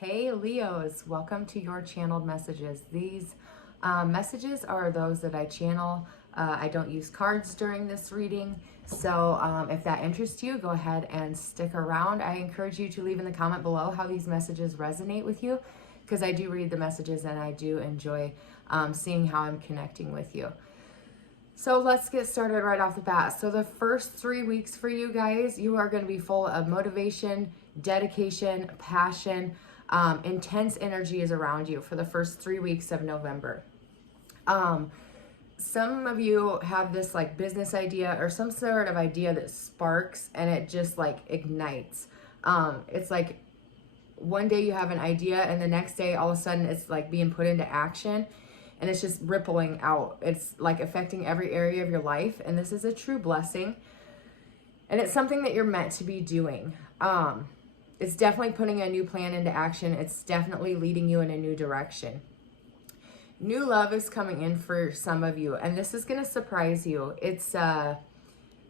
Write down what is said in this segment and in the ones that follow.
Hey Leos, welcome to your channeled messages. These messages are those that I channel. I don't use cards during this reading. So if that interests you, go ahead and stick around. I encourage you to leave in the comment below how these messages resonate with you, because I do read the messages and I do enjoy seeing how I'm connecting with you. So let's get started right off the bat. So the first 3 weeks for you guys, you are going to be full of motivation, dedication, passion. Intense energy is around you for the first 3 weeks of November. Some of you have this like business idea or some sort of idea that sparks and it just like ignites. It's like one day you have an idea and the next day all of a sudden it's like being put into action and it's just rippling out. It's like affecting every area of your life, and this is a true blessing. And it's something that you're meant to be doing. It's definitely putting a new plan into action. It's definitely leading you in a new direction. New love is coming in for some of you, and this is going to surprise you. It's the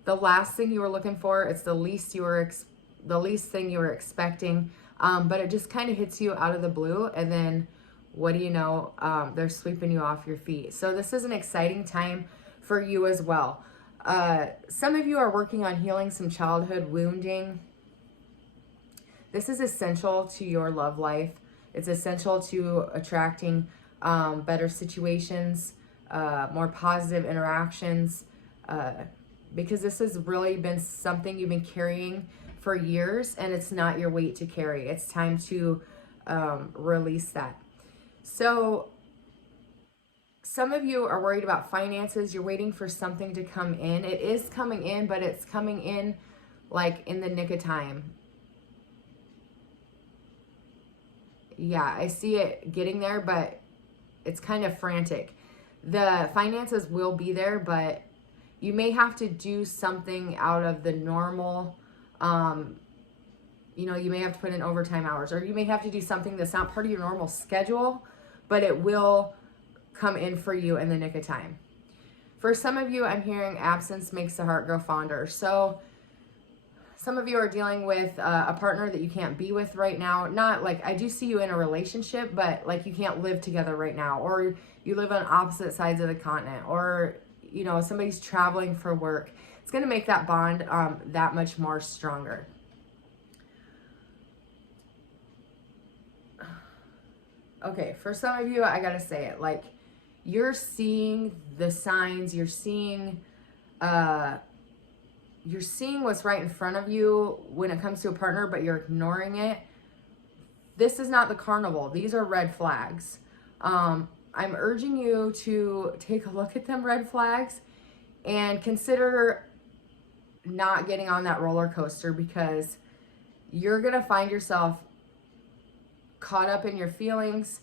last thing you were looking for. It's the least thing you were expecting, but it just kind of hits you out of the blue, and then what do you know? They're sweeping you off your feet. So this is an exciting time for you as well. Some of you are working on healing some childhood wounding. This is essential to your love life. It's essential to attracting better situations, more positive interactions, because this has really been something you've been carrying for years, and it's not your weight to carry. It's time to release that. So some of you are worried about finances. You're waiting for something to come in. It is coming in, but it's coming in like in the nick of time. Yeah, I see it getting there, but it's kind of frantic. The finances will be there, but you may have to do something out of the normal. You may have to put in overtime hours, or you may have to do something that's not part of your normal schedule, but it will come in for you in the nick of time. For some of you, I'm hearing absence makes the heart grow fonder. So some of you are dealing with a partner that you can't be with right now. Not like, I do see you in a relationship, but like you can't live together right now, or you live on opposite sides of the continent, or somebody's traveling for work. It's going to make that bond that much more stronger. Okay, for some of you, I gotta say it, like, you're seeing the signs, you're seeing what's right in front of you when it comes to a partner, but you're ignoring it. This is not the carnival. These are red flags. I'm urging you to take a look at them red flags and consider not getting on that roller coaster, because you're gonna find yourself caught up in your feelings,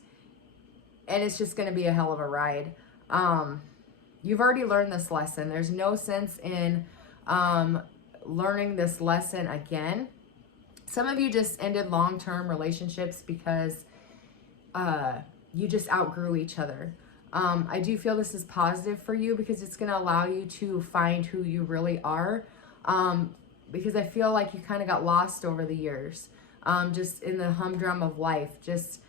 and it's just going to be a hell of a ride. You've already learned this lesson. There's no sense in learning this lesson again. Some of you just ended long-term relationships because you just outgrew each other. I do feel this is positive for you, because it's going to allow you to find who you really are, because I feel like you kind of got lost over the years. Just in the humdrum of life, just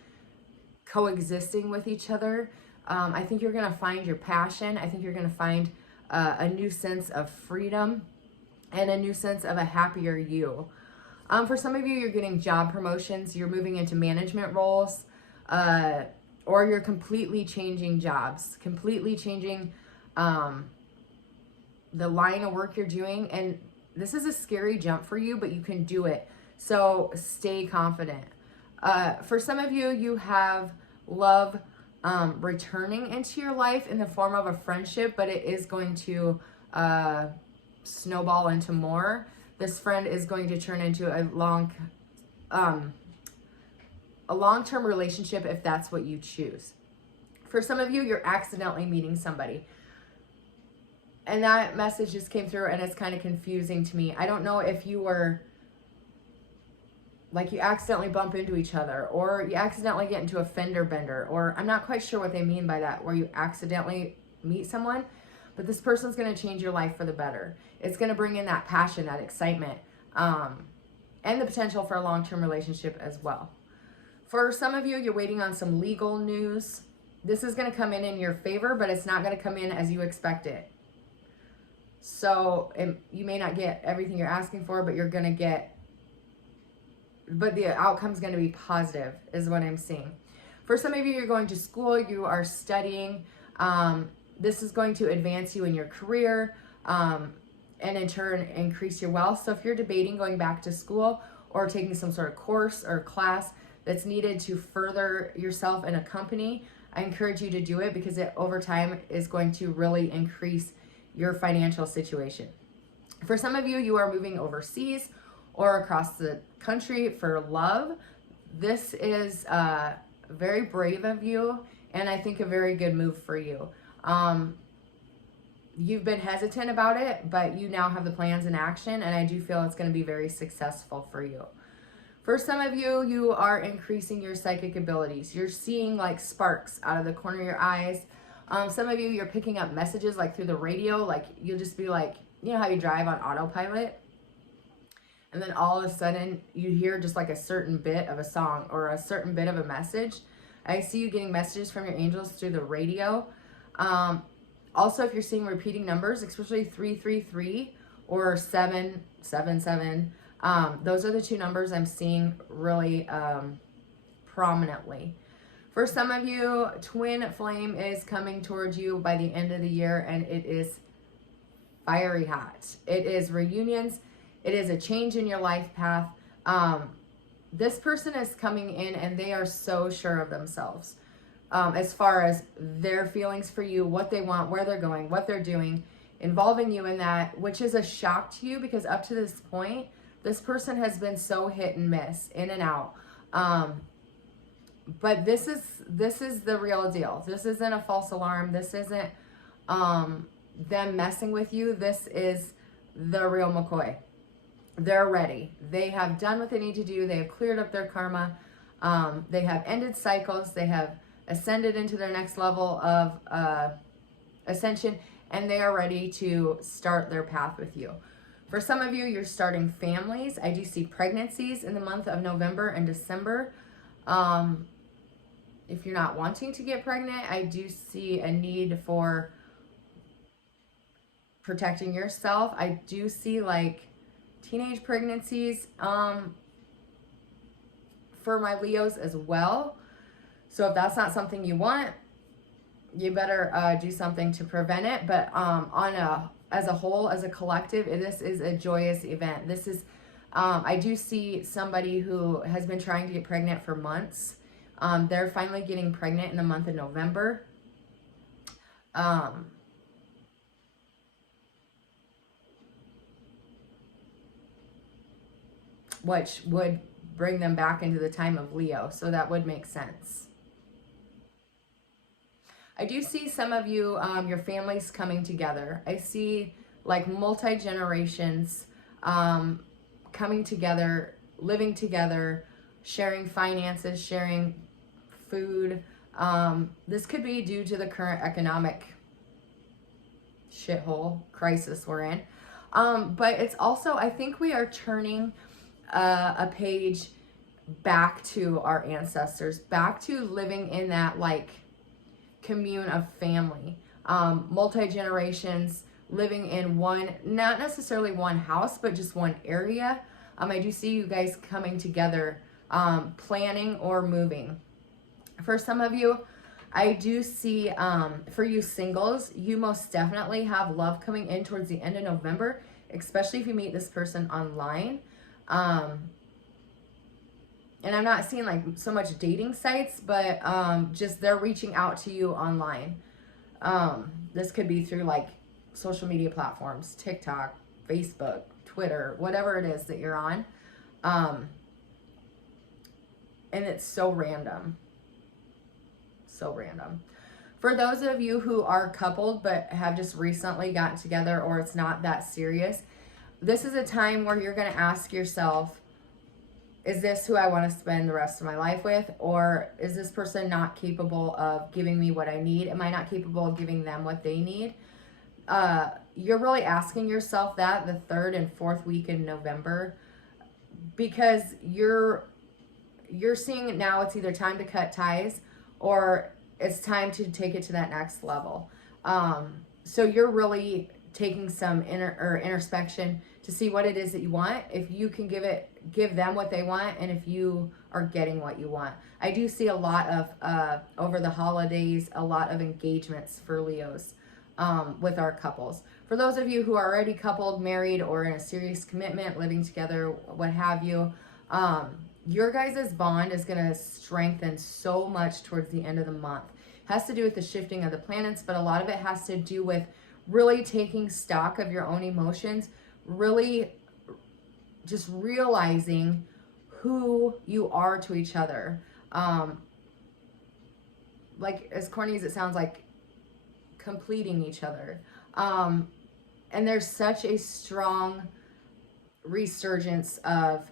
coexisting with each other. I think you're going to find your passion. I think you're going to find a new sense of freedom and a new sense of a happier you. For some of you, you're getting job promotions. You're moving into management roles, or you're completely changing jobs, completely changing the line of work you're doing. And this is a scary jump for you, but you can do it. So stay confident. For some of you, you have love returning into your life in the form of a friendship, but it is going to snowball into more. This friend is going to turn into a long-term relationship if that's what you choose. For some of you, you're accidentally meeting somebody. And that message just came through, and it's kind of confusing to me. I don't know if you were... like you accidentally bump into each other, or you accidentally get into a fender bender, or I'm not quite sure what they mean by that, where you accidentally meet someone, but this person's going to change your life for the better. It's going to bring in that passion, that excitement, and the potential for a long-term relationship as well. For some of you, you're waiting on some legal news. This is going to come in your favor, but it's not going to come in as you expect it. So you may not get everything you're asking for, but you're going to get, but the outcome's going to be positive is what I'm seeing. For some of you, you're going to school, you are studying. This is going to advance you in your career and in turn increase your wealth. So if you're debating going back to school or taking some sort of course or class that's needed to further yourself in a company, I encourage you to do it because it over time is going to really increase your financial situation. For some of you, you are moving overseas or across the country for love. This is very brave of you, and I think a very good move for you. You've been hesitant about it, but you now have the plans in action, and I do feel it's going to be very successful for you. For some of you, you are increasing your psychic abilities. You're seeing like sparks out of the corner of your eyes. Some of you, you're picking up messages like through the radio, like you'll just be like, you know how you drive on autopilot? And then all of a sudden you hear just like a certain bit of a song or a certain bit of a message. I see you getting messages from your angels through the radio. Also, if you're seeing repeating numbers, especially 333 or 777, those are the two numbers I'm seeing really prominently. For some of you, twin flame is coming towards you by the end of the year, and it is fiery hot. It is reunions. It is a change in your life path. This person is coming in and they are so sure of themselves as far as their feelings for you, what they want, where they're going, what they're doing, involving you in that, which is a shock to you because up to this point, this person has been so hit and miss, in and out. But this is the real deal. This isn't a false alarm. This isn't them messing with you. This is the real McCoy. They're ready. They have done what they need to do. They have cleared up their karma. They have ended cycles. They have ascended into their next level of ascension, and they are ready to start their path with you. For some of you, you're starting families. I do see pregnancies in the month of November and December. If you're not wanting to get pregnant, I do see a need for protecting yourself. I do see like teenage pregnancies for my Leos as well. So if that's not something you want, you better do something to prevent it. But as a whole, as a collective, this is a joyous event. This is, I do see somebody who has been trying to get pregnant for months. They're finally getting pregnant in the month of November. Which would bring them back into the time of Leo. So that would make sense. I do see some of you, your families coming together. I see like multi-generations coming together, living together, sharing finances, sharing food. This could be due to the current economic shithole crisis we're in. But it's also, I think we are turning a page back to our ancestors, back to living in that like commune of family, multi-generations, living in one, not necessarily one house, but just one area. I do see you guys coming together, planning or moving. For some of you, I do see, for you singles, you most definitely have love coming in towards the end of November, especially if you meet this person online. And I'm not seeing like so much dating sites, but just they're reaching out to you online. This could be through like social media platforms, TikTok, Facebook, Twitter, whatever it is that you're on. And it's so random. So random. For those of you who are coupled but have just recently gotten together or it's not that serious, this is a time where you're going to ask yourself, is this who I want to spend the rest of my life with? Or is this person not capable of giving me what I need? Am I not capable of giving them what they need? You're really asking yourself that the 3rd and 4th week in November, because you're seeing now it's either time to cut ties or it's time to take it to that next level. So you're really taking some introspection to see what it is that you want, if you can give them what they want, and if you are getting what you want. I do see a lot of over the holidays, a lot of engagements for Leos with our couples. For those of you who are already coupled, married, or in a serious commitment, living together, what have you, your guys' bond is going to strengthen so much towards the end of the month. It has to do with the shifting of the planets, but a lot of it has to do with really taking stock of your own emotions, really just realizing who you are to each other. Like, as corny as it sounds, like completing each other. And there's such a strong resurgence of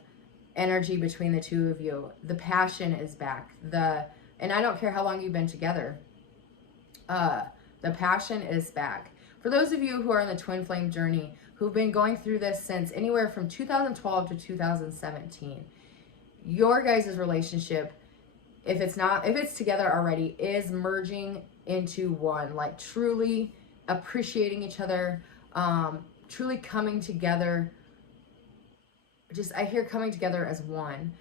energy between the two of you. The passion is back. And I don't care how long you've been together. The passion is back. For those of you who are in the twin flame journey, who've been going through this since anywhere from 2012 to 2017, your guys' relationship, if it's together already, is merging into one, like truly appreciating each other, truly coming together. I hear coming together as one.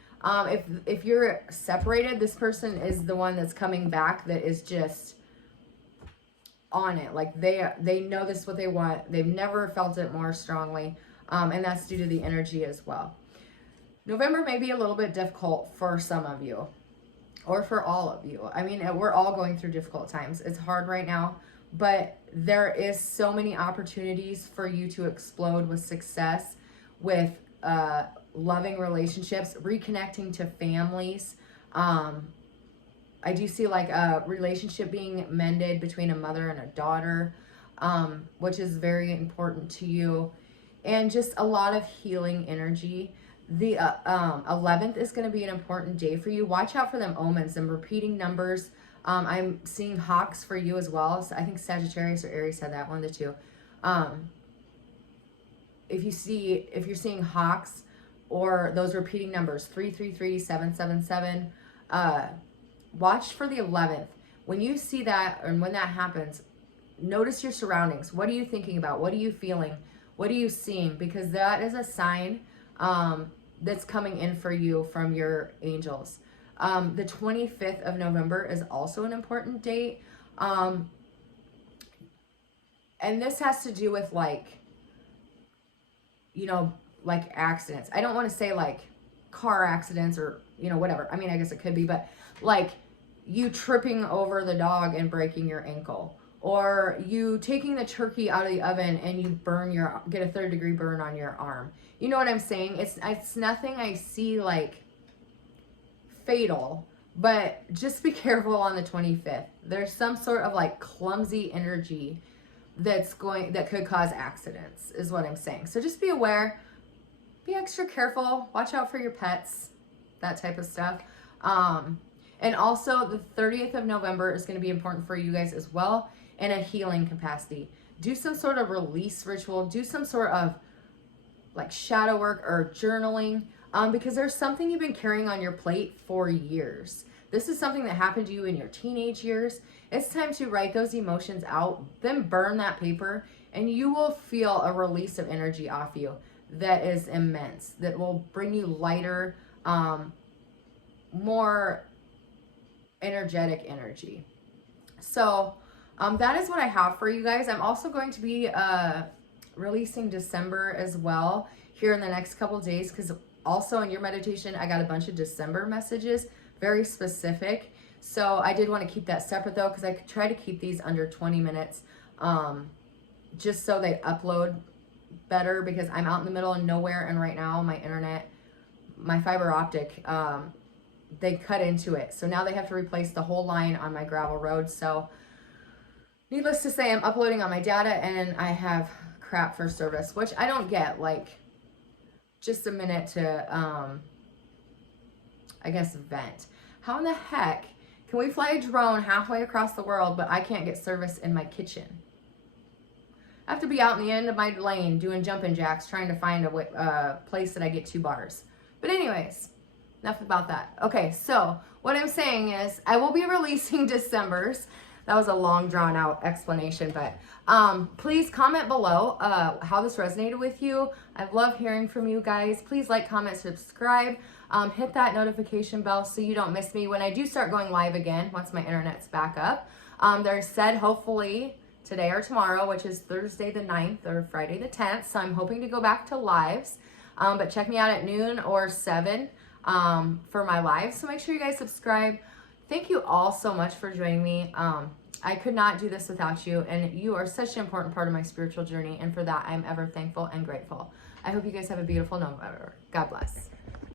If you're separated, this person is the one that's coming back, that is just on it. Like they know this is what they want. They've never felt it more strongly. And that's due to the energy as well. November may be a little bit difficult for some of you, or for all of you. I mean, we're all going through difficult times. It's hard right now, but there is so many opportunities for you to explode with success, with loving relationships, reconnecting to families. I do see like a relationship being mended between a mother and a daughter, which is very important to you, and just a lot of healing energy. The 11th is going to be an important day for you. Watch out for them omens and repeating numbers. I'm seeing hawks for you as well. So I think Sagittarius or Aries had that, one of the two. If you're seeing hawks or those repeating numbers, 333, 777, watch for the 11th. When you see that, and when that happens, notice your surroundings. What are you thinking about? What are you feeling? What are you seeing? Because that is a sign that's coming in for you from your angels. The 25th of November is also an important date. And this has to do with like accidents. I don't want to say like car accidents or, whatever. I mean, I guess it could be, but like you tripping over the dog and breaking your ankle, or you taking the turkey out of the oven and you get a 3rd-degree burn on your arm. You know what I'm saying? It's nothing I see like fatal, but just be careful on the 25th. There's some sort of like clumsy energy that could cause accidents, is what I'm saying. So just be aware, be extra careful, watch out for your pets, that type of stuff. And also the 30th of November is going to be important for you guys as well, in a healing capacity. Do some sort of release ritual, do some sort of like shadow work or journaling, because there's something you've been carrying on your plate for years. This is something that happened to you in your teenage years. It's time to write those emotions out, then burn that paper, and you will feel a release of energy off you that is immense, that will bring you lighter, more energetic energy. So that is what I have for you guys. I'm also going to be releasing December as well here in the next couple of days, because also in your meditation I got a bunch of December messages, very specific. So I did want to keep that separate though, because I could try to keep these under 20 minutes, just so they upload better, because I'm out in the middle of nowhere, and right now my internet, my fiber optic, they cut into it. So now they have to replace the whole line on my gravel road. So needless to say, I'm uploading on my data and I have crap for service, which I don't get. Like, just a minute to, I guess, vent. How in the heck can we fly a drone halfway across the world, but I can't get service in my kitchen? I have to be out in the end of my lane doing jumping jacks, trying to find a place that I get 2 bars. But anyways, enough about that. Okay, so what I'm saying is I will be releasing December's. That was a long drawn out explanation, but please comment below how this resonated with you. I love hearing from you guys. Please like, comment, subscribe. Hit that notification bell so you don't miss me when I do start going live again once my internet's back up. They're said hopefully today or tomorrow, which is Thursday the 9th or Friday the 10th. So I'm hoping to go back to lives. But check me out at noon or 7 for my live. So make sure you guys subscribe. Thank you all so much for joining me. I could not do this without you, and you are such an important part of my spiritual journey, and for that I'm ever thankful and grateful. I hope you guys have a beautiful November. God bless.